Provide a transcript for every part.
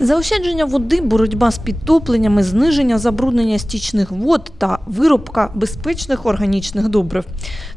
Заощадження води, боротьба з підтопленнями, зниження забруднення стічних вод та виробка безпечних органічних добрив.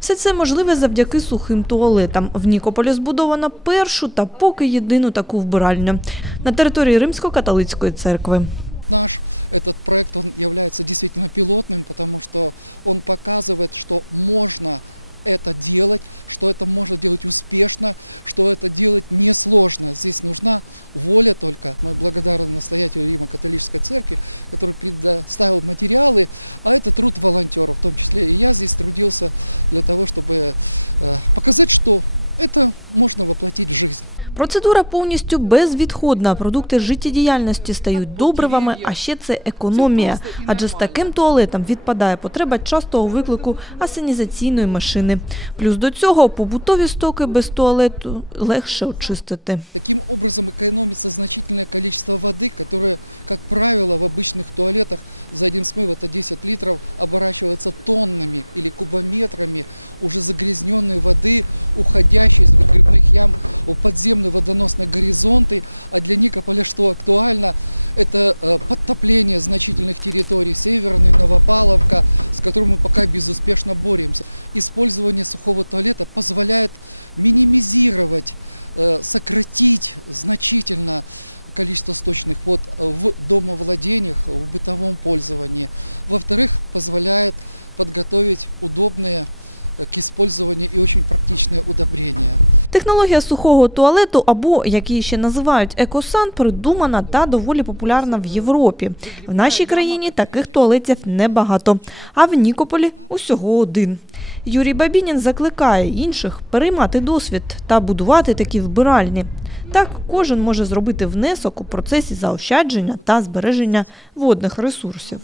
Все це можливе завдяки сухим туалетам. В Нікополі збудовано першу та поки єдину таку вбиральню на території Римсько-католицької церкви. Наш этот проект, он является действительно пилотным, потому что он показывает, что можно это делать, что это можно делать успешно, что это делать несложно. Здесь нужна воля только. Мы благодарны настоятелю Римо-католической церкви, который предоставил материалы, а это труд волонтеров в том числе. И я здесь трудился для того, чтобы э, показать, что это можно воплотить в жизнь. Процедура повністю безвідходна. Продукти життєдіяльності стають добривами, а ще це економія. Адже з таким туалетом відпадає потреба частого виклику асенізаційної машини. Плюс до цього побутові стоки без туалету легше очистити. Таким образом экономится значительное количество воды, которое, как правило, в обычных туалетах за один смыв, это 10 литров, оборачивается тоннами или кубометрами уже загрязненной воды, уходящей из выгребных ям в подземные водоносные горизонты. А для Никополя что актуально, это э, подтопление значительных территорий, Северный, Новопаловка, с которым мы пока безуспешно боремся. Использование сухого туалета позволяет минимизировать э, сократить значительно количество сточных вод в домовладениях, в бытовом пользовании. Во-вторых, позволяет подготовить удобные к использованию и очень практичные удобрения. Технологія сухого туалету, або як її ще називають екосан, придумана та доволі популярна в Європі. В нашій країні таких туалетів небагато, а в Нікополі усього один. Юрій Бабінін закликає інших переймати досвід та будувати такі вбиральні. Так кожен може зробити внесок у процесі заощадження та збереження водних ресурсів.